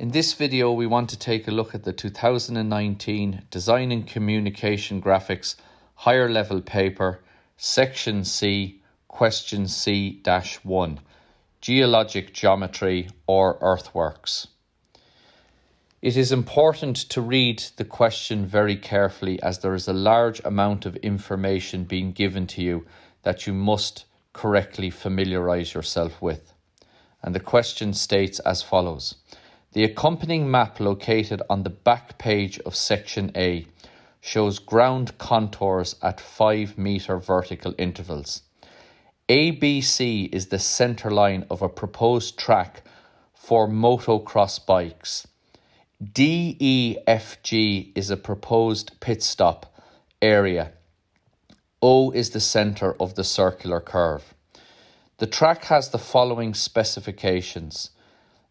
In this video, we want to take a look at the 2019 Design and Communication Graphics Higher Level Paper, Section C, Question C-1, Geologic Geometry or Earthworks. It is important to read the question very carefully as there is a large amount of information being given to you that you must correctly familiarise yourself with. And the question states as follows. The accompanying map located on the back page of Section A shows ground contours at 5-metre vertical intervals. ABC is the centre line of a proposed track for motocross bikes. DEFG is a proposed pit stop area. O is the centre of the circular curve. The track has the following specifications.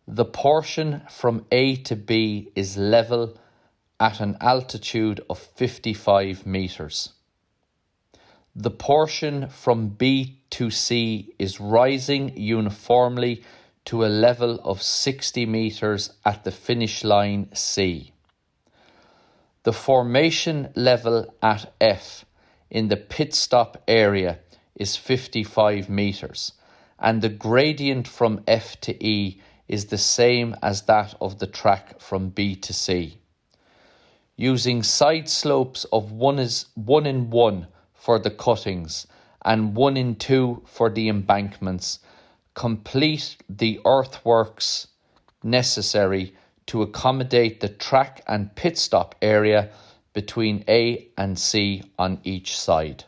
The portion from A to B is level at an altitude of 55 metres. The portion from B to C is rising uniformly to a level of 60 metres at the finish line C. The formation level at F in the pit stop area is 55 metres, and the gradient from F to E is the same as that of the track from B to C. Using side slopes of 1 in 1 for the cuttings and 1 in 2 for the embankments, complete the earthworks necessary to accommodate the track and pit stop area between A and C on each side.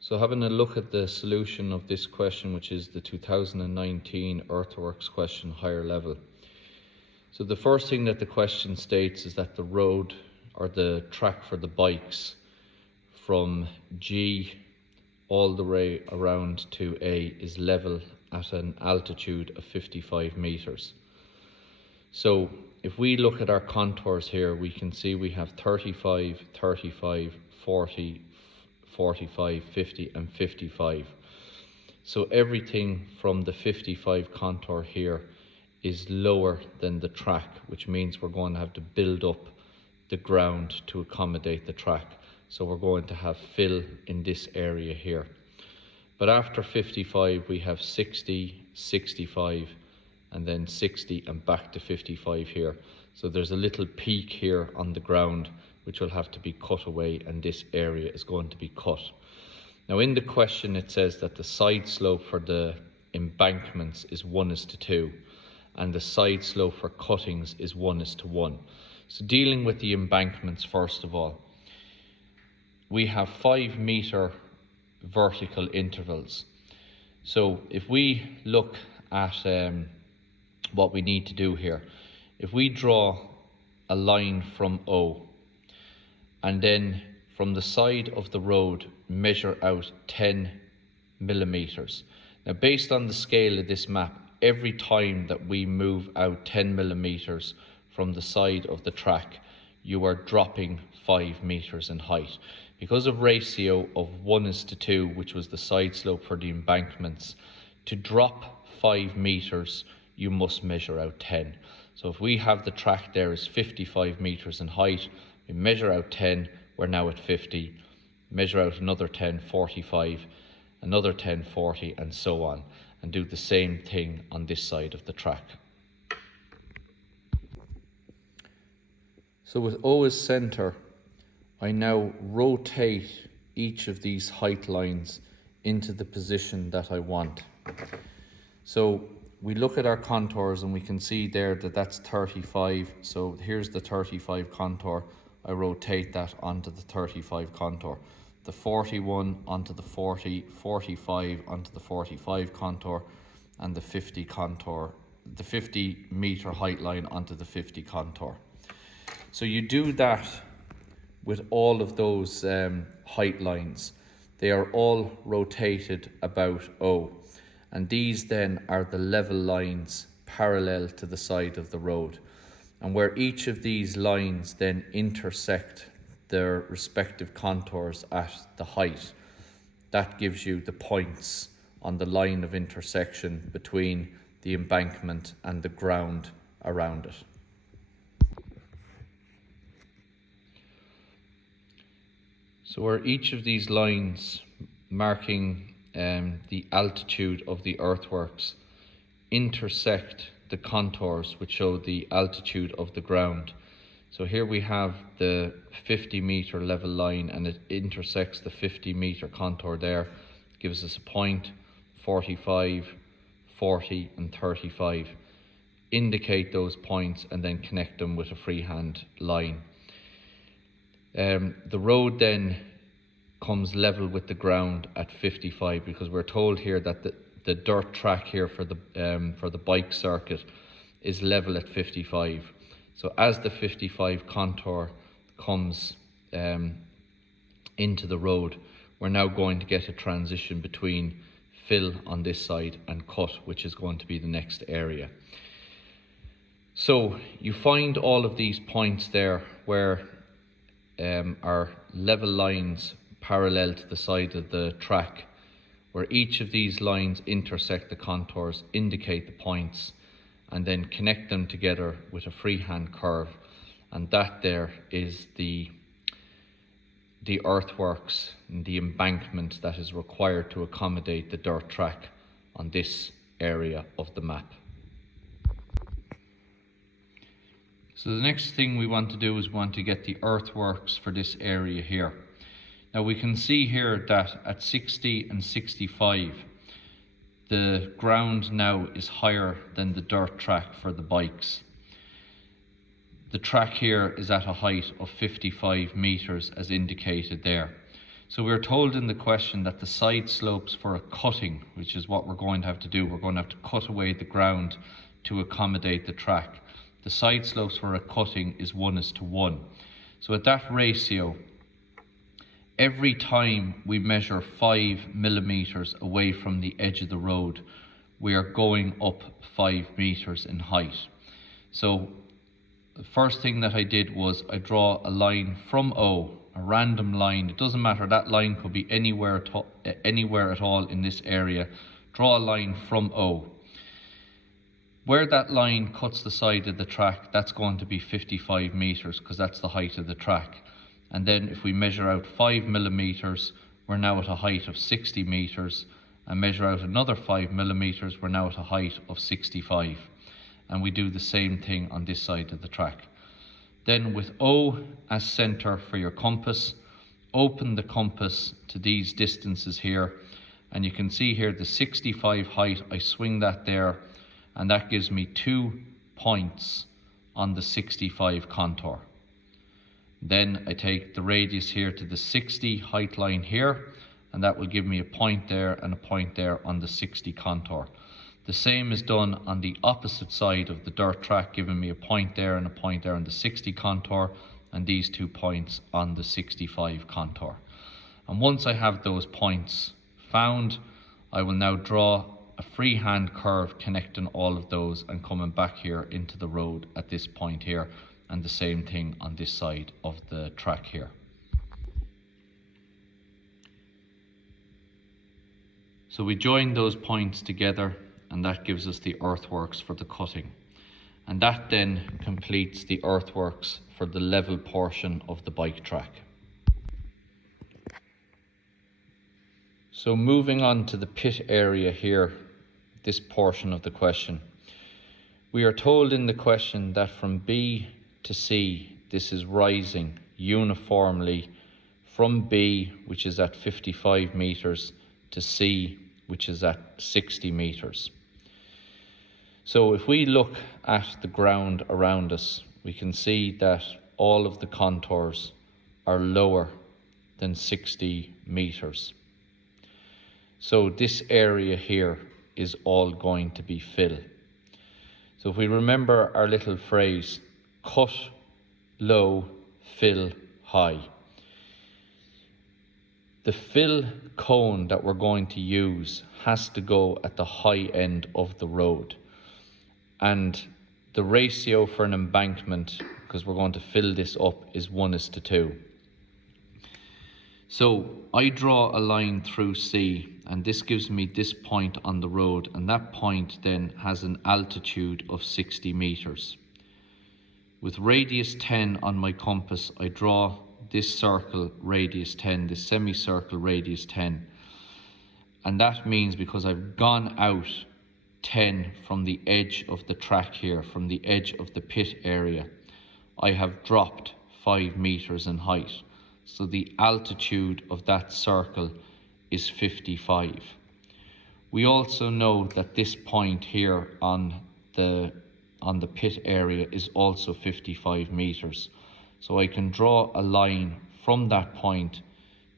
So having a look at the solution of this question, which is the 2019 Earthworks question, higher level. So the first thing that the question states is that the road or the track for the bikes from G all the way around to A is level at an altitude of 55 metres. So if we look at our contours here, we can see we have 35, 35, 40, 45, 50 and 55. So everything from the 55 contour here is lower than the track, which means we're going to have to build up the ground to accommodate the track. So we're going to have fill in this area here. But after 55 we have 60, 65 and then 60 and back to 55 here. So there's a little peak here on the ground which will have to be cut away, and this area is going to be cut. Now in the question it says that the side slope for the embankments is 1:2 and the side slope for cuttings is 1:1. So dealing with the embankments first of all, we have 5-metre vertical intervals. So if we look at what we need to do here, if we draw a line from O and then from the side of the road measure out 10 millimetres. Now based on the scale of this map, every time that we move out 10 millimetres from the side of the track, you are dropping 5 metres in height. Because of ratio of 1:2, which was the side slope for the embankments, to drop 5 metres, you must measure out 10. So if we have the track there is 55 metres in height, we measure out 10, we're now at 50, measure out another 10, 45, another 10, 40, and so on, and do the same thing on this side of the track. So with O as centre, I now rotate each of these height lines into the position that I want. So we look at our contours and we can see there that that's 35. So here's the 35 contour. I rotate that onto the 35 contour. The 41 onto the 40, 45 onto the 45 contour, and the 50 contour, the 50-metre height line onto the 50 contour. So you do that with all of those height lines. They are all rotated about O, and these then are the level lines parallel to the side of the road. And where each of these lines then intersect their respective contours at the height, that gives you the points on the line of intersection between the embankment and the ground around it. So where each of these lines marking the altitude of the earthworks intersect the contours which show the altitude of the ground. So here we have the 50-metre level line, and it intersects the 50-metre contour there. It gives us a point, 45, 40 and 35. Indicate those points and then connect them with a freehand line. The road then comes level with the ground at 55, because we're told here that the dirt track here for the bike circuit is level at 55. So as the 55 contour comes into the road, we're now going to get a transition between fill on this side and cut, which is going to be the next area. So you find all of these points there where are level lines parallel to the side of the track, where each of these lines intersect the contours, indicate the points, and then connect them together with a freehand curve. And that there is the earthworks and the embankment that is required to accommodate the dirt track on this area of the map. So the next thing we want to do is we want to get the earthworks for this area here. Now we can see here that at 60 and 65, the ground now is higher than the dirt track for the bikes. The track here is at a height of 55 metres as indicated there. So we're told in the question that the side slopes for a cutting, which is what we're going to have to do, we're going to have to cut away the ground to accommodate the track. The side slopes for a cutting is 1:1. So at that ratio, every time we measure 5 millimetres away from the edge of the road, we are going up 5 metres in height. So the first thing that I did was I draw a line from O, a random line. It doesn't matter, that line could be anywhere at all in this area. Draw a line from O. Where that line cuts the side of the track, that's going to be 55 metres, because that's the height of the track. And then if we measure out 5 millimetres, we're now at a height of 60 metres, and measure out another 5 millimetres, we're now at a height of 65. And we do the same thing on this side of the track. Then with O as centre for your compass, open the compass to these distances here, and you can see here the 65 height, I swing that there, and that gives me 2 points on the 65 contour. Then I take the radius here to the 60 height line here, and that will give me a point there and a point there on the 60 contour. The same is done on the opposite side of the dirt track, giving me a point there and a point there on the 60 contour, and these 2 points on the 65 contour. And once I have those points found, I will now draw a freehand curve connecting all of those and coming back here into the road at this point here, and the same thing on this side of the track here. So we join those points together, and that gives us the earthworks for the cutting. And that then completes the earthworks for the level portion of the bike track. So moving on to the pit area here, this portion of the question. We are told in the question that from B to C, this is rising uniformly from B, which is at 55 metres, to C, which is at 60 metres. So if we look at the ground around us, we can see that all of the contours are lower than 60 metres. So this area here is all going to be fill. So if we remember our little phrase, cut low, fill high. The fill cone that we're going to use has to go at the high end of the road. And the ratio for an embankment, because we're going to fill this up, is 1:2. So I draw a line through C, and this gives me this point on the road, and that point then has an altitude of 60 meters. With radius 10 on my compass, I draw this circle radius 10, this semicircle radius 10. And that means, because I've gone out 10 from the edge of the track here, from the edge of the pit area, I have dropped 5 meters in height. So the altitude of that circle is 55. We also know that this point here on the pit area is also 55 meters. So I can draw a line from that point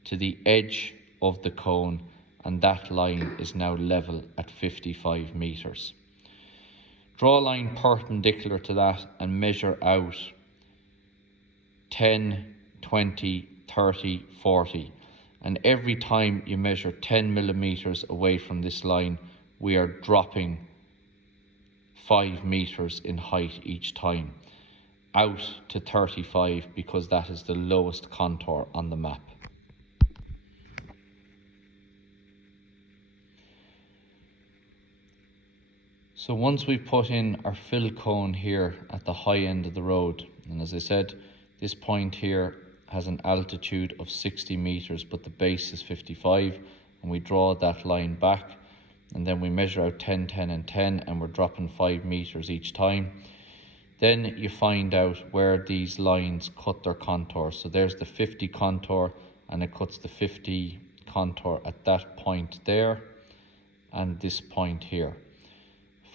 to the edge of the cone, and that line is now level at 55 meters. Draw a line perpendicular to that and measure out 10, 20, 30, 40. And every time you measure 10 millimeters away from this line, we are dropping 5 meters in height each time, out to 35, because that is the lowest contour on the map. So once we put in our fill cone here at the high end of the road, and as I said, this point here has an altitude of 60 meters, but the base is 55, and we draw that line back, and then we measure out 10, 10 and 10, and we're dropping 5 meters each time. Then you find out where these lines cut their contour. So there's the 50 contour, and it cuts the 50 contour at that point there, and this point here.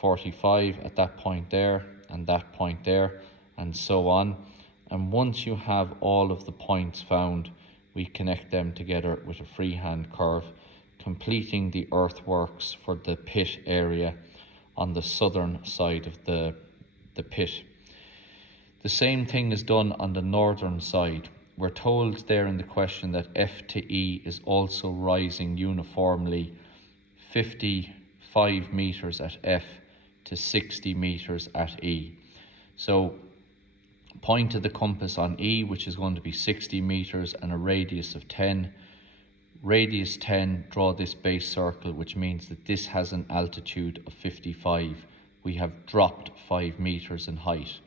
45 at that point there, and that point there, and so on. And once you have all of the points found, we connect them together with a freehand curve, completing the earthworks for the pit area on the southern side of the pit. The same thing is done on the northern side. We're told there in the question that F to E is also rising uniformly 55 meters at F to 60 meters at E. So point to the compass on E, which is going to be 60 meters and a radius of 10. Radius 10, draw this base circle, which means that this has an altitude of 55. We have dropped 5 meters in height.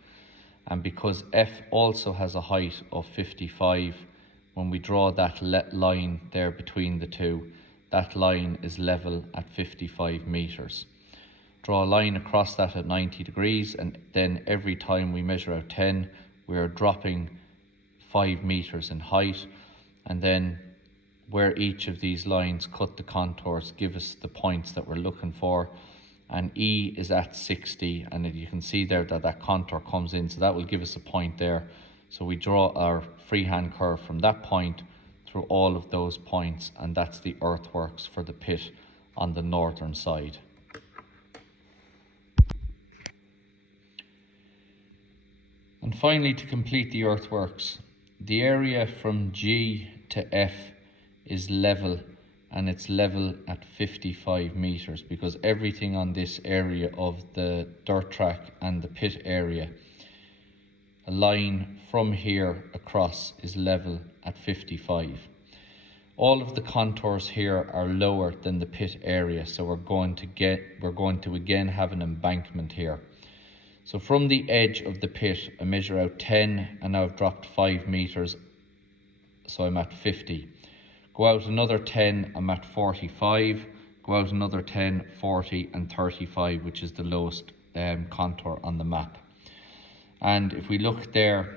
And because F also has a height of 55, when we draw that line there between the two, that line is level at 55 meters. Draw a line across that at 90 degrees, and then every time we measure out 10, we are dropping 5 meters in height, and then where each of these lines cut the contours give us the points that we're looking for. And E is at 60, and you can see there that that contour comes in, so that will give us a point there. So we draw our freehand curve from that point through all of those points, and that's the earthworks for the pit on the northern side. And finally, to complete the earthworks, the area from G to F is level, and it's level at 55 meters, because everything on this area of the dirt track and the pit area, a line from here across is level at 55. All of the contours here are lower than the pit area, so we're going to again have an embankment here. So from the edge of the pit, I measure out 10, and now I've dropped 5 meters, so I'm at 50. Go out another 10, I'm at 45. Go out another 10, 40 and 35, which is the lowest contour on the map. And if we look there,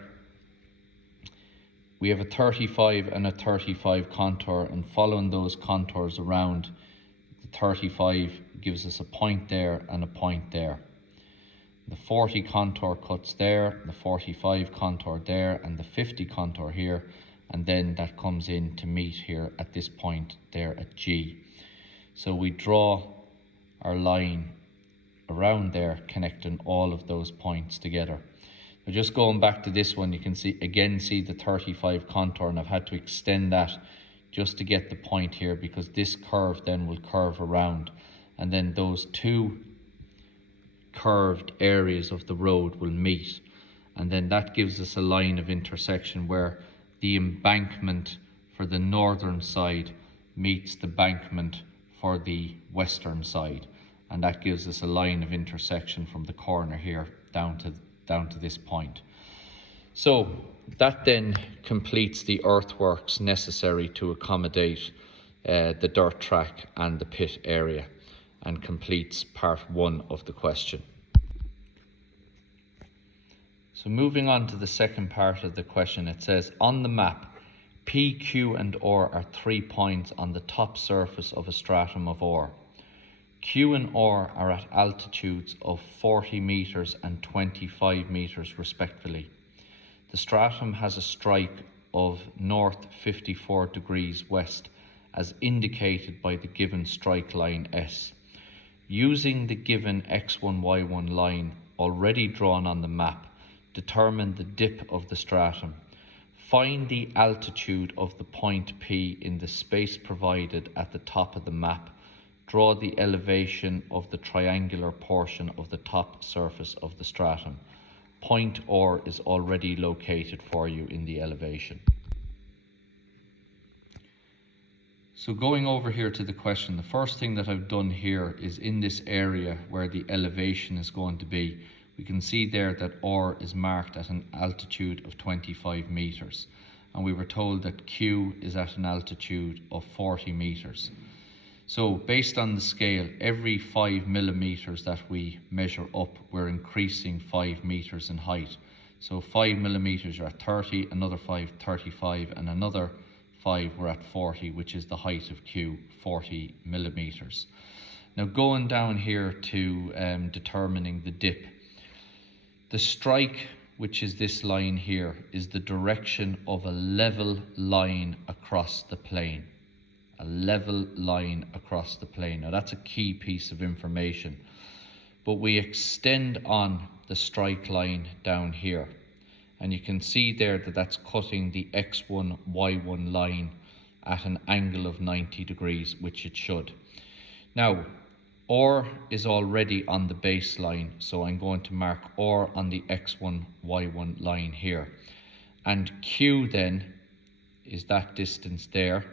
we have a 35 and a 35 contour, and following those contours around, the 35 gives us a point there and a point there. The 40 contour cuts there, the 45 contour there, and the 50 contour here, and then that comes in to meet here at this point there at G. So we draw our line around there, connecting all of those points together. Now just going back to this one, you can see the 35 contour, and I've had to extend that just to get the point here, because this curve then will curve around, and then those two curved areas of the road will meet, and then that gives us a line of intersection where the embankment for the northern side meets the bankment for the western side, and that gives us a line of intersection from the corner here down to this point. So that then completes the earthworks necessary to accommodate the dirt track and the pit area, and completes part 1 of the question. So moving on to the second part of the question, it says, on the map, P, Q and R are 3 points on the top surface of a stratum of ore. Q and R are at altitudes of 40 metres and 25 metres respectively. The stratum has a strike of north 54 degrees west as indicated by the given strike line S. Using the given X1, Y1 line already drawn on the map, determine the dip of the stratum. Find the altitude of the point P in the space provided at the top of the map. Draw the elevation of the triangular portion of the top surface of the stratum. Point R is already located for you in the elevation. So going over here to the question, the first thing that I've done here is in this area where the elevation is going to be, we can see there that R is marked at an altitude of 25 metres, and we were told that Q is at an altitude of 40 metres. So based on the scale, every 5 millimetres that we measure up, we're increasing 5 metres in height. So 5 millimetres are at 30, another 5, 35, and another 5 we're at 40, which is the height of Q, 40 millimetres. Now going down here to determining the dip, the strike, which is this line here, is the direction of a level line across the plane. A level line across the plane. Now that's a key piece of information. But we extend on the strike line down here. And you can see there that that's cutting the X1, Y1 line at an angle of 90 degrees, which it should. Now, R is already on the baseline, so I'm going to mark R on the X1, Y1 line here. And Q then is that distance there,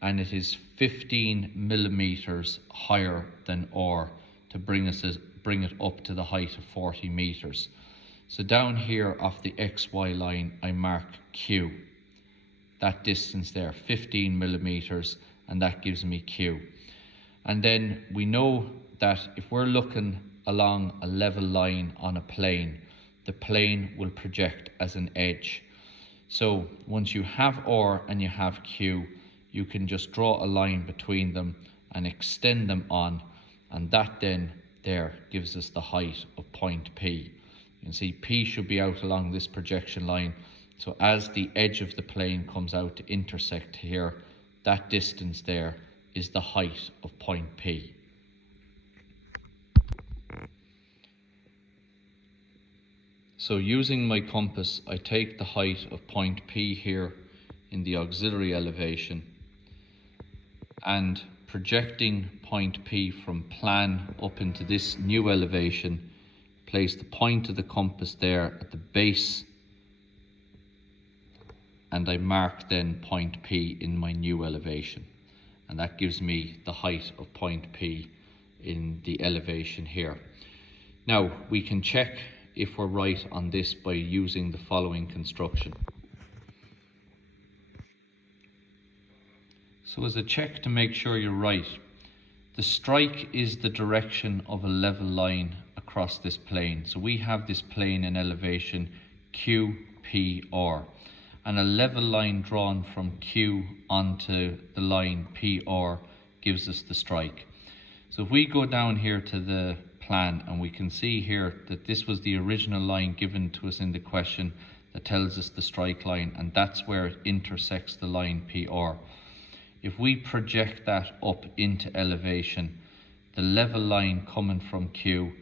and it is 15 millimetres higher than R to bring it up to the height of 40 metres. So down here off the XY line, I mark Q. That distance there, 15 millimetres, and that gives me Q. And then we know that if we're looking along a level line on a plane, the plane will project as an edge. So once you have R and you have Q, you can just draw a line between them and extend them on, and that then there gives us the height of point P. You can see P should be out along this projection line, so as the edge of the plane comes out to intersect here, that distance there is the height of point P. So using my compass, I take the height of point P here in the auxiliary elevation, and projecting point P from plan up into this new elevation, place the point of the compass there at the base, and I mark then point P in my new elevation, and that gives me the height of point P in the elevation here. Now we can check if we're right on this by using the following construction. So as a check to make sure you're right, the strike is the direction of a level line across this plane. So we have this plane in elevation Q, P, R, and a level line drawn from Q onto the line P, R gives us the strike. So if we go down here to the plan, and we can see here that this was the original line given to us in the question that tells us the strike line, and that's where it intersects the line PR. If we project that up into elevation, the level line coming from Q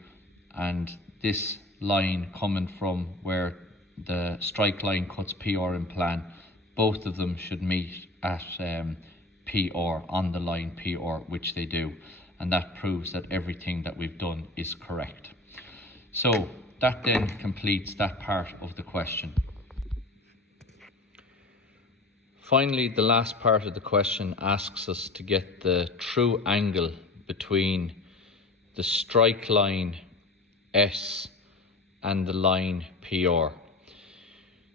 and this line coming from where the strike line cuts PR in plan, both of them should meet at PR, on the line PR, which they do. And that proves that everything that we've done is correct. So that then completes that part of the question. Finally, the last part of the question asks us to get the true angle between the strike line S and the line PR.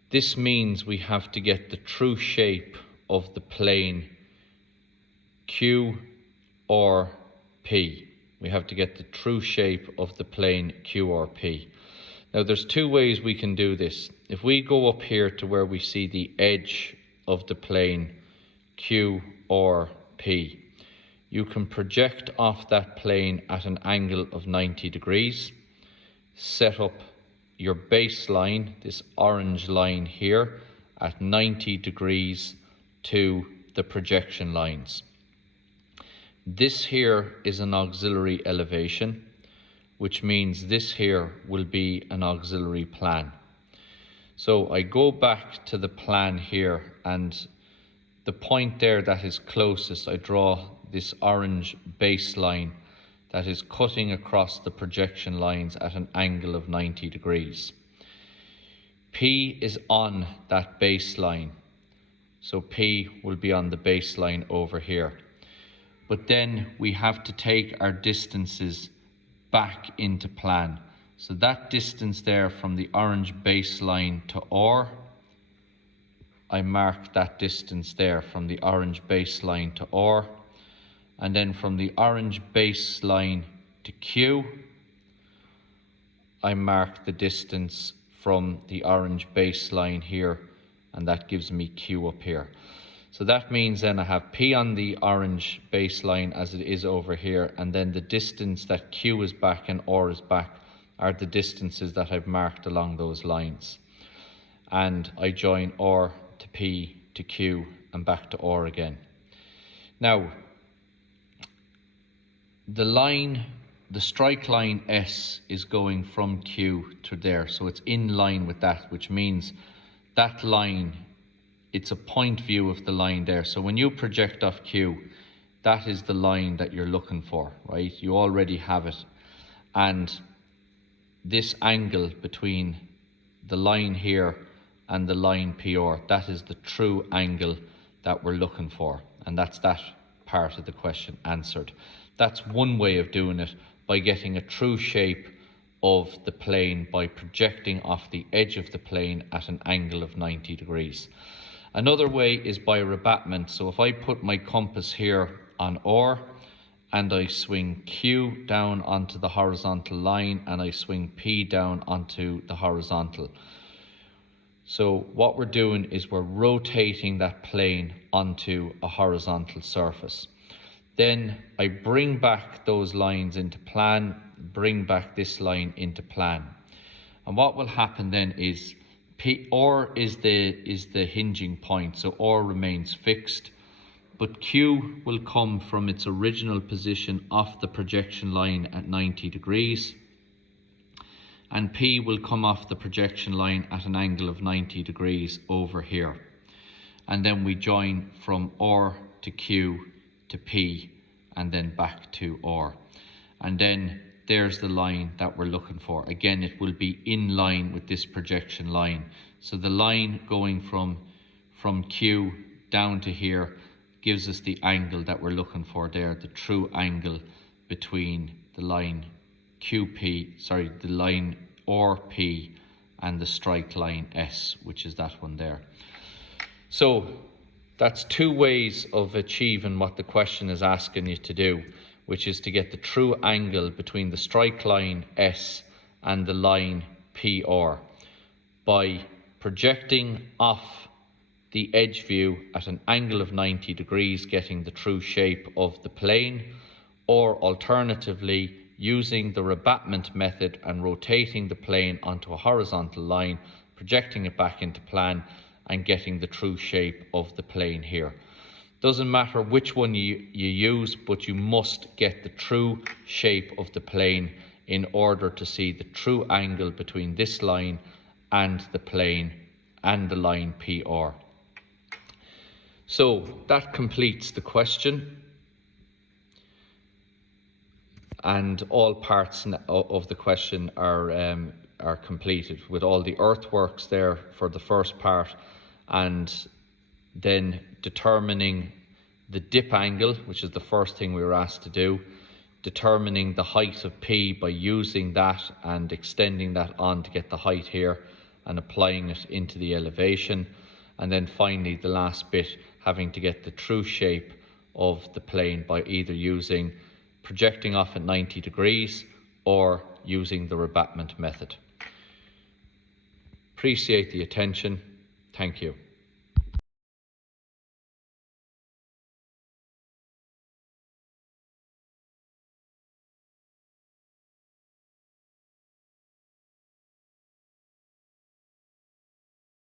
This means we have to get the true shape of the plane Q or P. We have to get the true shape of the plane Q or P. Now there's two ways we can do this. If we go up here to where we see the edge of the plane Q or P, you can project off that plane at an angle of 90 degrees, set up your baseline, this orange line here, at 90 degrees to the projection lines. This here is an auxiliary elevation, which means this here will be an auxiliary plan. So I go back to the plan here, and the point there that is closest, I draw this orange baseline that is cutting across the projection lines at an angle of 90 degrees. P is on that baseline, so P will be on the baseline over here. But then we have to take our distances back into plan. So that distance there from the orange baseline to R, I mark that distance there from the orange baseline to R. And then from the orange baseline to Q, I mark the distance from the orange baseline here, and that gives me Q up here. So that means then I have P on the orange baseline as it is over here, and then the distance that Q is back and R is back are the distances that I've marked along those lines. And I join R to P to Q and back to R again. Now, the strike line S is going from Q to there, so it's in line with that, which means that line, it's a point view of the line there. So when you project off Q, that is the line that you're looking for, right? You already have it. And this angle between the line here and the line PR, that is the true angle that we're looking for. And that's that part of the question answered. That's one way of doing it, by getting a true shape of the plane by projecting off the edge of the plane at an angle of 90 degrees. Another way is by rebatment. So if I put my compass here on R and I swing Q down onto the horizontal line and I swing P down onto the horizontal. So what we're doing is we're rotating that plane onto a horizontal surface. Then I bring back those lines into plan, bring back this line into plan. And what will happen then is R is the hinging point, so R remains fixed, but Q will come from its original position off the projection line at 90 degrees, and P will come off the projection line at an angle of 90 degrees over here. And then we join from R to Q to P and then back to R. And then there's the line that we're looking for. Again, it will be in line with this projection line. So the line going from Q down to here gives us the angle that we're looking for there, the true angle between the line the line RP and the strike line S, which is that one there. So that's two ways of achieving what the question is asking you to do, which is to get the true angle between the strike line S and the line PR by projecting off the edge view at an angle of 90 degrees, getting the true shape of the plane, or alternatively using the rebatment method and rotating the plane onto a horizontal line, projecting it back into plan and getting the true shape of the plane here. Doesn't matter which one you use, but you must get the true shape of the plane in order to see the true angle between this line and the plane and the line PR. So that completes the question, and all parts of the question are completed with all the earthworks there for the first part and then determining the dip angle, which is the first thing we were asked to do, determining the height of P by using that and extending that on to get the height here and applying it into the elevation, and then finally the last bit, having to get the true shape of the plane by either using projecting off at 90 degrees or using the rebatment method. Appreciate the attention. Thank you.